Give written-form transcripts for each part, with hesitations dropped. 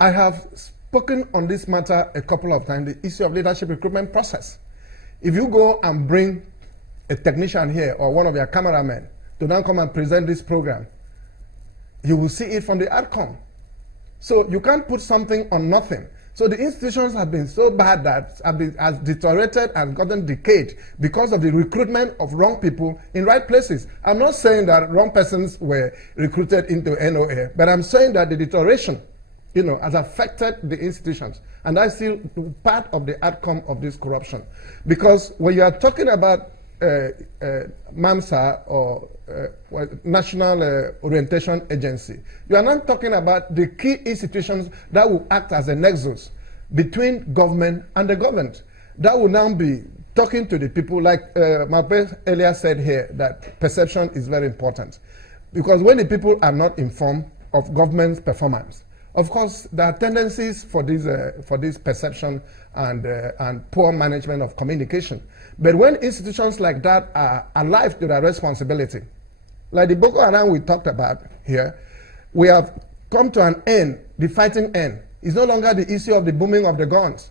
I have spoken on this matter a couple of times, the issue of leadership recruitment process. If you go and bring a technician here or one of your cameramen to now come and present this program, you will see it from the outcome. So you can't put something on nothing. So the institutions have been so bad that has deteriorated and gotten decayed because of the recruitment of wrong people in right places. I'm not saying that wrong persons were recruited into NOA, but I'm saying that the deterioration, has affected the institutions. And that's still part of the outcome of this corruption. Because when you are talking about MAMSA or National Orientation Agency, you are not talking about the key institutions that will act as a nexus between government and the governed. That will now be talking to the people, like Mape earlier said here, that perception is very important. Because when the people are not informed of government's performance, of course, there are tendencies for this perception and poor management of communication. But when institutions like that are alive to their responsibility, like the Boko Haram we talked about here, we have come to an end, the fighting end. It's no longer the issue of the booming of the guns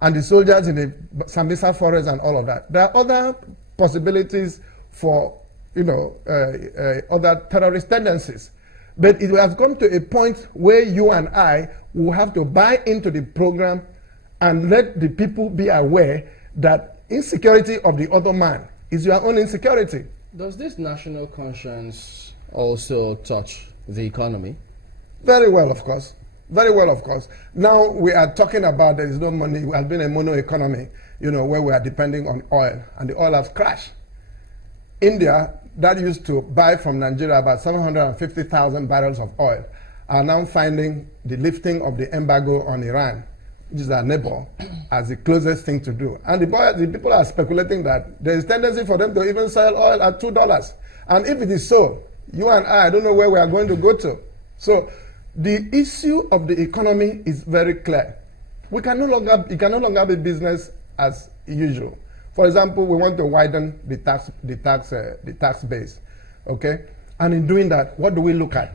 and the soldiers in the Sambisa forest and all of that. There are other possibilities for, other terrorist tendencies. But it has come to a point where you and I will have to buy into the program and let the people be aware that insecurity of the other man is your own insecurity. Does this national conscience also touch the economy? Very well, of course. Very well, of course. Now we are talking about there is no money. We have been a mono economy, where we are depending on oil, and the oil has crashed. India, that used to buy from Nigeria about 750,000 barrels of oil, are now finding the lifting of the embargo on Iran, which is our neighbor, as the closest thing to do. And the people are speculating that there is tendency for them to even sell oil at $2. And if it is so, you and I don't know where we are going to go to. So the issue of the economy is very clear. It can no longer be business as usual. For example, we want to widen the tax base, okay? And in doing that, what do we look at?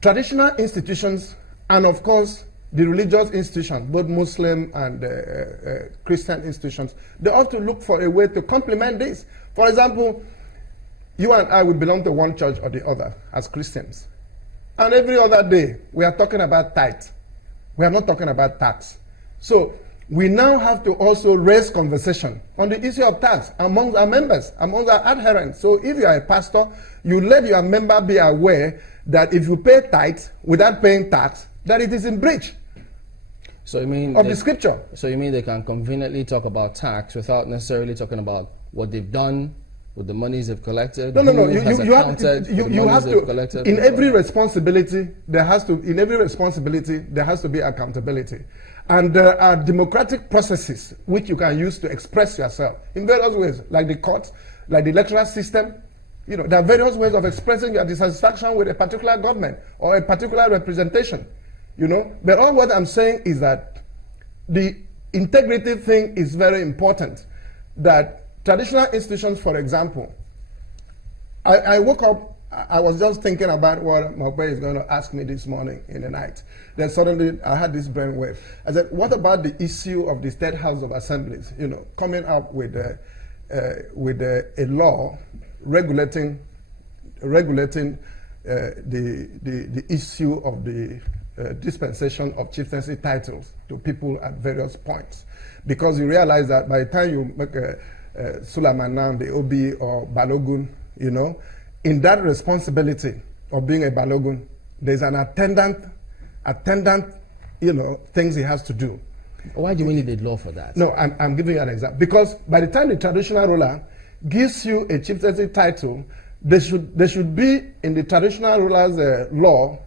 Traditional institutions and, of course, the religious institutions, both Muslim and Christian institutions, they ought to look for a way to complement this. For example, you and I will belong to one church or the other as Christians. And every other day, we are talking about tithe. We are not talking about tax. So we now have to also raise conversation on the issue of tax among our members, among our adherents. So if you are a pastor, you let your member be aware that if you pay tithe without paying tax, that it is in breach of the scripture. So you mean they can conveniently talk about tax without necessarily talking about what they've done with the monies they've collected? No. You have to. In every responsibility, there has to be accountability. And there are democratic processes which you can use to express yourself in various ways, like the courts, like the electoral system. There are various ways of expressing your dissatisfaction with a particular government or a particular representation. But all what I'm saying is that the integrity thing is very important. That traditional institutions, for example, I woke up, I was just thinking about what Mope is going to ask me this morning in the night. Then suddenly I had this brainwave. I said, what about the issue of the State House of Assemblies, coming up with a law regulating the issue of the dispensation of chieftaincy titles to people at various points. Because you realize that by the time you make a Sulaiman, the Obi or Balogun, in that responsibility of being a Balogun, there's an attendant, things he has to do. Why do we need a law for that? No, I'm giving you an example. Because by the time the traditional ruler gives you a chieftaincy title, there should be in the traditional ruler's law,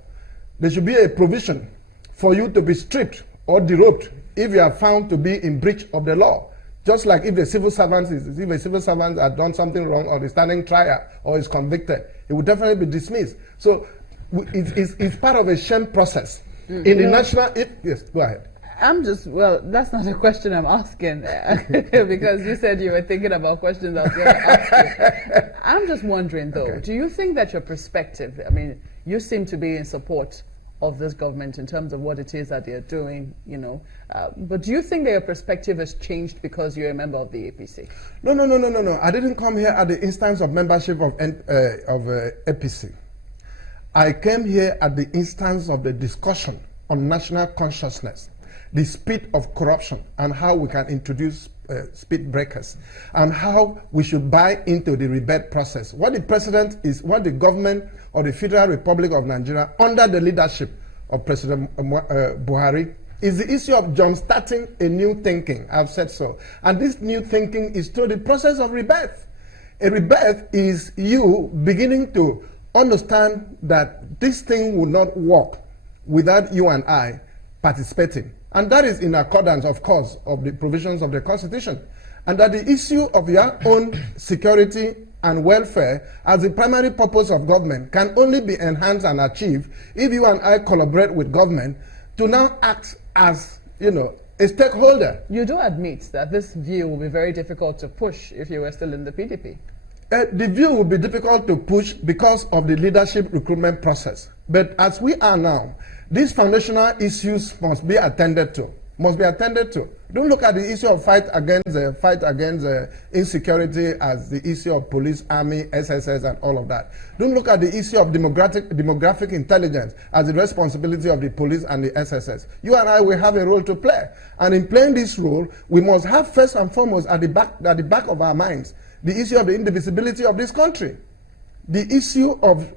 there should be a provision for you to be stripped or derobed if you are found to be in breach of the law. Just like if a civil servant has done something wrong or is standing trial or is convicted, it would definitely be dismissed. So it's part of a shame process. In the national, yes, go ahead. That's not a question I'm asking because you said you were thinking about questions I was going to ask you. I'm just wondering though, do you think that your perspective, you seem to be in support of this government in terms of what it is that they're doing, you know. But do you think that your perspective has changed because you're a member of the APC? No. I didn't come here at the instance of membership of APC. I came here at the instance of the discussion on national consciousness, the speed of corruption, and how we can introduce speed breakers, and how we should buy into the rebate process. What the government of the Federal Republic of Nigeria, under the leadership of President Buhari, is the issue of jump-starting a new thinking. I've said so. And this new thinking is through the process of rebirth. A rebirth is you beginning to understand that this thing will not work without you and I participating. And that is in accordance, of course, of the provisions of the Constitution. And that the issue of your own security and welfare as the primary purpose of government can only be enhanced and achieved if you and I collaborate with government to now act as, you know, a stakeholder. You do admit that this view will be very difficult to push if you were still in the PDP. The view will be difficult to push because of the leadership recruitment process. But as we are now, these foundational issues must be attended to. Don't look at the issue of fight against insecurity as the issue of police, army, SSS, and all of that. Don't look at the issue of demographic intelligence as the responsibility of the police and the SSS. You and I will have a role to play. And in playing this role, we must have first and foremost at the back of our minds the issue of the indivisibility of this country. The issue of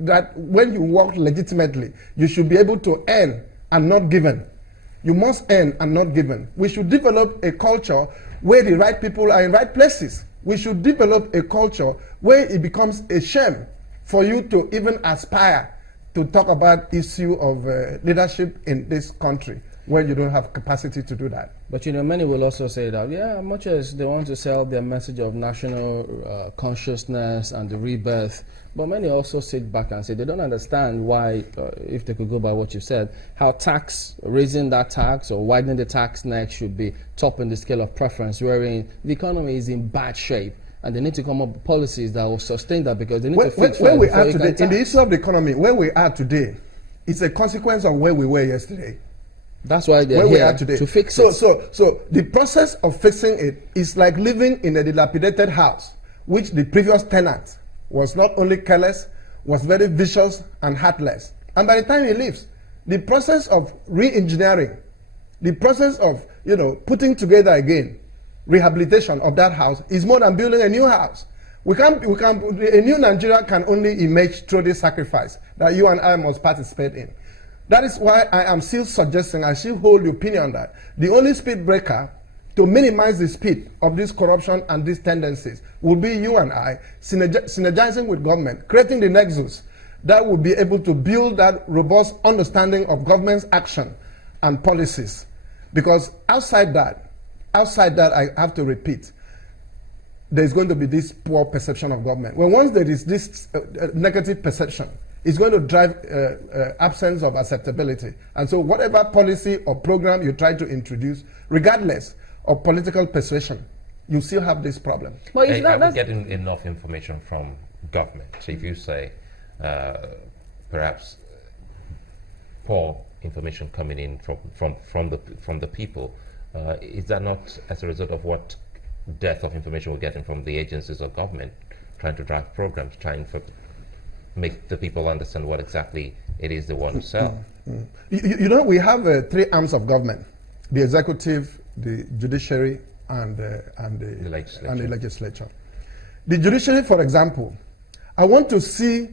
that when you work legitimately, you should be able to earn and not given. You must earn and not given. We should develop a culture where the right people are in right places. We should develop a culture where it becomes a shame for you to even aspire to talk about issue of leadership in this country when you don't have capacity to do that. But you know, many will also say that, yeah, much as they want to sell their message of national consciousness and the rebirth, but many also sit back and say they don't understand why, if they could go by what you said, how raising that tax or widening the tax next should be top in the scale of preference, wherein the economy is in bad shape. And they need to come up with policies that will sustain that because they need to fix where we are today, in the issue of the economy, where we are today, it's a consequence of where we were yesterday. That's why they're here to fix it. So the process of fixing it is like living in a dilapidated house, which the previous tenant was not only careless, was very vicious and heartless. And by the time he leaves, the process of re-engineering, the process of, you know, putting together again, rehabilitation of that house is more than building a new house. A new Nigeria can only emerge through this sacrifice that you and I must participate in. That is why I am still suggesting, I still hold the opinion that the only speed breaker to minimize the speed of this corruption and these tendencies will be you and I synergizing with government, creating the nexus that will be able to build that robust understanding of government's action and policies. Because outside that, I have to repeat, there's going to be this poor perception of government. When once there is this negative perception, it's going to drive absence of acceptability. And so whatever policy or program you try to introduce, regardless of political persuasion, you still have this problem. Well, are we getting enough information from government? So if you say perhaps poor information coming in from the people, is that not as a result of what depth of information we're getting from the agencies of government trying to drive programs, trying to make the people understand what exactly it is they want to sell? You know, we have three arms of government: the executive, the judiciary, and the legislature. The judiciary, for example, I want to see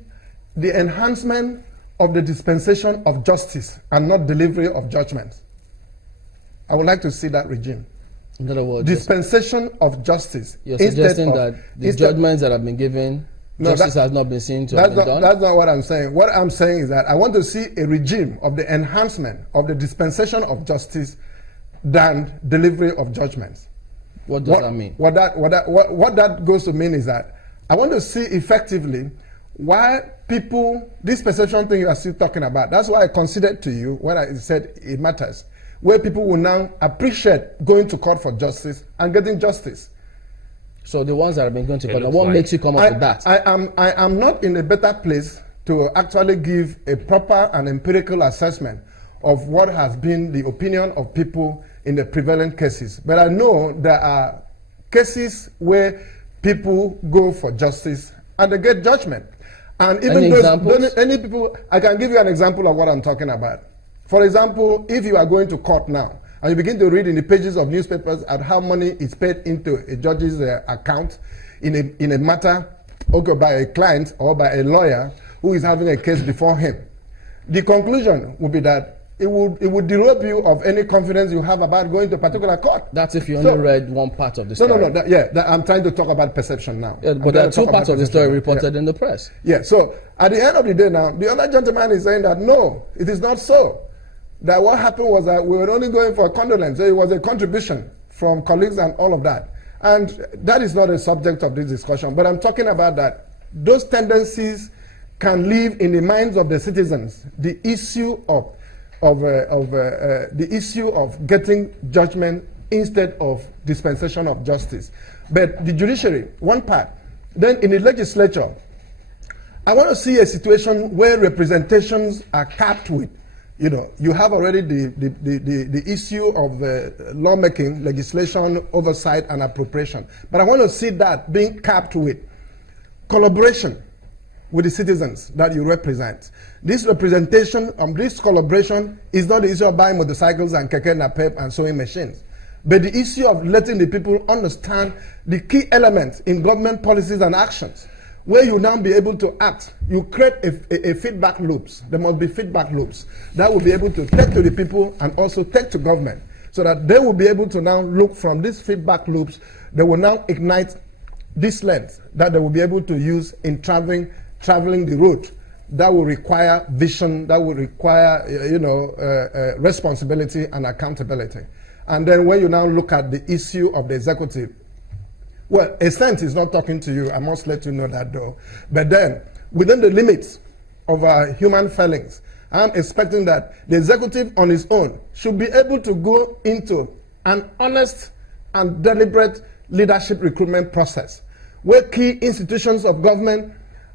the enhancement of the dispensation of justice and not delivery of judgments. I would like to see that regime. In other words, dispensation of justice. You're suggesting that the judgments that have been given, justice has not been seen to have been done? That's not what I'm saying. What I'm saying is that I want to see a regime of the enhancement of the dispensation of justice than delivery of judgments. What does that mean? What that goes to mean is that I want to see effectively why people, this perception thing you are still talking about, that's why I considered to you what I said it matters, where people will now appreciate going to court for justice and getting justice. So the ones that have been going to court, what makes you come up with that? I am not in a better place to actually give a proper and empirical assessment of what has been the opinion of people in the prevalent cases. But I know there are cases where people go for justice and they get judgment. And even any people, I can give you an example of what I'm talking about. For example, if you are going to court now and you begin to read in the pages of newspapers at how money is paid into a judge's account in a matter, okay, by a client or by a lawyer who is having a case before him, the conclusion would be that it would derobe you of any confidence you have about going to a particular court. That's if you only read one part of the story. No. I'm trying to talk about perception now. Yeah, but there are two parts of the story reported in the press. Yeah, so at the end of the day now, the other gentleman is saying that no, it is not so. That what happened was that we were only going for a condolence. So it was a contribution from colleagues and all of that. And that is not a subject of this discussion. But I'm talking about that those tendencies can live in the minds of the citizens. The issue of getting judgment instead of dispensation of justice. But the judiciary, one part. Then in the legislature, I want to see a situation where representations are capped with. You know, you have already the issue of lawmaking, legislation, oversight, and appropriation. But I want to see that being capped with collaboration with the citizens that you represent. This representation, this collaboration is not the issue of buying motorcycles and keke napep and sewing machines, but the issue of letting the people understand the key elements in government policies and actions, where you now be able to act. You create a feedback loops. There must be feedback loops that will be able to take to the people and also take to government, so that they will be able to now look from these feedback loops. They will now ignite this lens that they will be able to use in traveling the route that will require vision, that will require responsibility and accountability. And then when you now look at the issue of the executive, well, a sense is not talking to you. I must let you know that though. But then, within the limits of our human failings, I'm expecting that the executive on its own should be able to go into an honest and deliberate leadership recruitment process, where key institutions of government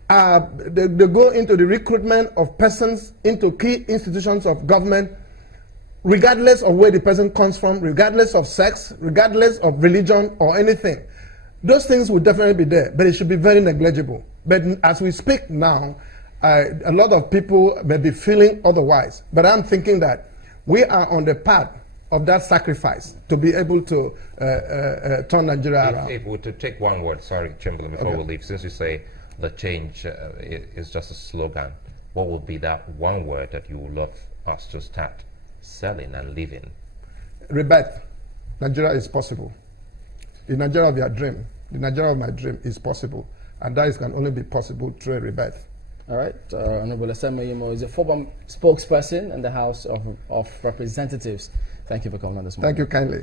they go into the recruitment of persons into key institutions of government, regardless of where the person comes from, regardless of sex, regardless of religion or anything. Those things will definitely be there, but it should be very negligible. But as we speak now, a lot of people may be feeling otherwise. But I'm thinking that we are on the path of that sacrifice to be able to turn Nigeria around. If we were to take one word, sorry, Chamberlain, before we leave, since you say the change is just a slogan, what would be that one word that you would love us to start selling and living? Rebirth. Nigeria is possible. The Nigeria of your dream, the Nigeria of my dream is possible. And that can only be possible through a rebirth. All right. Honorable Eseme Eyiboh is a former spokesperson in the House of Representatives. Thank you for coming on this morning. Thank you kindly.